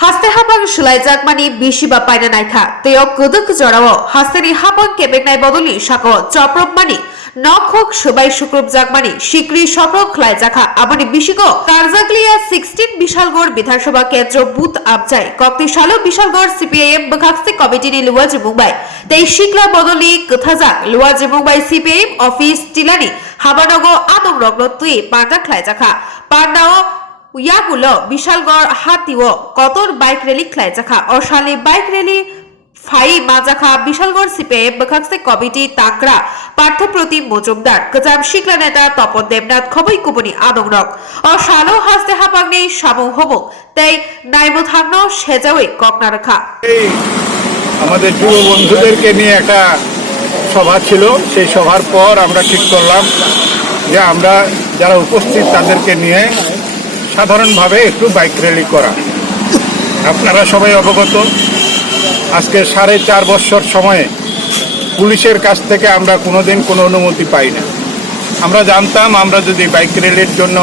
Haste Haphang Shulaijak Mani Bishiba Paina Naika, Teo Kuduk Jorao, Hasteni Haphang Kebenai Bodoli, Shako, Choprop Mani, Nokhok Shubai Shukrup Jakmani, Shikri Shoprok Klaijaka, Abani Bishiko, Karzaklia 16 Bishalgor, Bithashoba Ketro Booth Abjai, Kokti Shalo Bishalgor, CPIM, Bakakse Committee in Luaj Mumbai, They Shikla Bodoli, Kuthazak, Luaj Mumbai CPIM, Office Tilani, Haphangno Adom Rogno Tui, Panda Klaijaka, Pandao, Yagulo, Bishalgor Hatiwo, Kotor Bike Rally Klaijaka, Oshali Bike Rally Fai Mazaka, Bishalgor CPIM, Bakakse Committee, Takra, Parthoproti Mojumdar, Kazam Shiklaneta, Topon Demnat, Koboi Kubuni, Adom Rock, Oshalo Haste Haphangni, Shabu Hobo, They Mwthangnani, Sejawi, Koknaraka. আমাদের যুব বন্ধুদেরকে নিয়ে একটা সভা ছিল সেই সভার পর আমরা ঠিক করলাম যে আমরা যারা উপস্থিত তাদেরকে নিয়ে সাধারণভাবে একটু বাইক র্যালি করা। আপনারা সবাই অবগত আজকে 4.5 বছর সময়ে পুলিশের কাছ থেকে আমরা কোনোদিন কোনো অনুমতি পাই না। আমরা জানতাম আমরা যদি বাইক র্যালির জন্য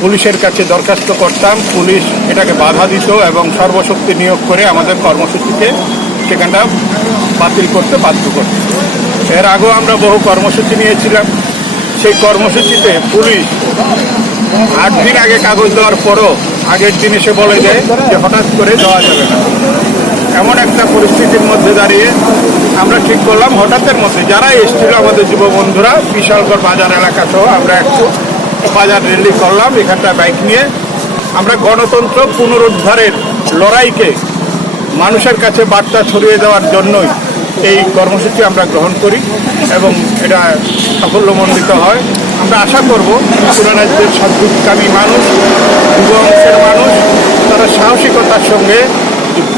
পুলিশের কাছে দরখাস্ত করতাম পুলিশ এটাকে বাধা দিত এবং সর্বশক্তি নিয়োগ করে আমাদের কর্মসূচিকে সেখানটা বাতিল করতে বাধ্য করত। এর আগেও আমরা বহু কর্মসূচি নিয়েছিলাম, সেই কর্মসূচিতে পুলিশ 8 দিন আগে কাগজ দেওয়ার পরও আগের দিন এসে বলে দেয় যে হঠাৎ করে দেওয়া যাবে না। এমন একটা পরিস্থিতির মধ্যে দাঁড়িয়ে আমরা ঠিক করলাম হঠাৎের মধ্যে যারা এসেছিল আমাদের যুব বন্ধুরা বিশালগড় বাজার এলাকা সহ আমরা একটু বাজার র্যালি করলাম এখানটা বাইক নিয়ে। আমরা গণতন্ত্র পুনরুদ্ধারের লড়াইকে মানুষের কাছে বার্তা ছড়িয়ে দেওয়ার জন্যই এই কর্মসূচি আমরা গ্রহণ করি এবং এটা সাফল্যমণ্ডিত হয়। আমরা আশা করব ত্রিপুরা রাজ্যের সদ্যুৎকামী মানুষ, যুব অংশের মানুষ তারা সাহসিকতার সঙ্গে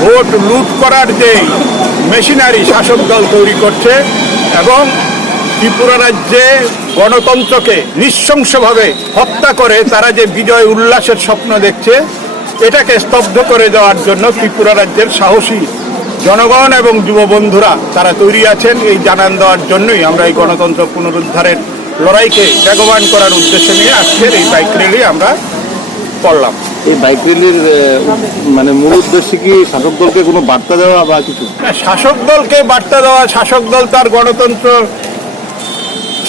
ভোট লুট করার যে মেশিনারি শাসক দল তৈরি করছে এবং ত্রিপুরা রাজ্যে গণতন্ত্রকে নৃশংসভাবে হত্যা করে তারা যে বিজয় উল্লাসের স্বপ্ন দেখছে এটাকে স্তব্ধ করে দেওয়ার জন্য ত্রিপুরা রাজ্যের সাহসী জনগণ এবং যুব বন্ধুরা তারা তৈরি আছেন। এই জানান দেওয়ার জন্যই আমরা এই গণতন্ত্র পুনরুদ্ধারের লড়াইকে বেগবান করার উদ্দেশ্য নিয়ে আজকের এই বাইক র্যালি আমরা করলাম। এই বাইক র্যালির মানে মূল উদ্দেশ্য কি শাসক দলকে কোনো বার্তা দেওয়া বা কিছু? শাসক দলকে বার্তা দেওয়া, শাসক দল তার গণতন্ত্র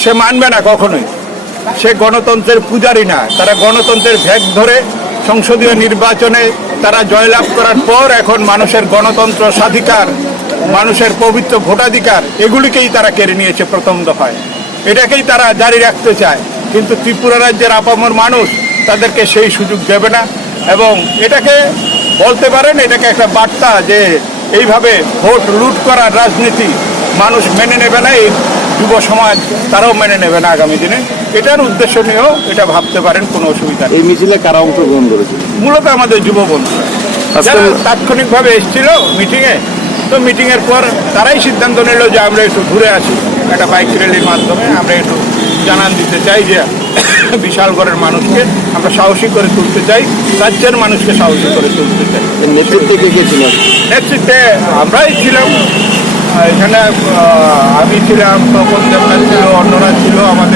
সে মানবে না কখনোই, সে গণতন্ত্রের পূজারী না। তারা গণতন্ত্রের ভেগ ধরে সংসদীয় নির্বাচনে তারা জয়লাভ করার পর এখন মানুষের গণতন্ত্র স্বাধিকার, মানুষের পবিত্র ভোটাধিকার এগুলিকেই তারা কেড়ে নিয়েছে প্রথম দফায়। এটাকেই তারা জারি রাখতে চায়, কিন্তু ত্রিপুরা রাজ্যের আপামর মানুষ তাদেরকে সেই সুযোগ দেবে না এবং এটাকে বলতে পারেন এটাকে একটা বার্তা যে এইভাবে ভোট লুট করার রাজনীতি মানুষ মেনে নেবে না, এই যুব সমাজ তারাও মেনে নেবে না আগামী দিনে। এটার উদ্দেশ্য নিয়েও এটা ভাবতে পারেন, কোনো অসুবিধা নেই। এই মিছিলে কারা অংশগ্রহণ করেছিল? মূলত আমাদের যুব বন্ধুরা তাৎক্ষণিকভাবে এসেছিল মিটিংয়ে, তো মিটিংয়ের পর তারাই সিদ্ধান্ত নিল যে আমরা একটু ঘুরে আসি একটা বাইক র্যালির মাধ্যমে। আমরা একটু জানান দিতে চাই যে বিশালগড়ের মানুষকে আমরা সাহসী করে তুলতে চাই, রাজ্যের মানুষকে সাহসী করে তুলতে চাই। নেতৃত্বে কে কে ছিল? নেতৃত্বে আমরাই ছিলাম, এখানে আমি ছিলাম, তপন দেবনাথ ছিল, অন্যরা ছিল, আমাদের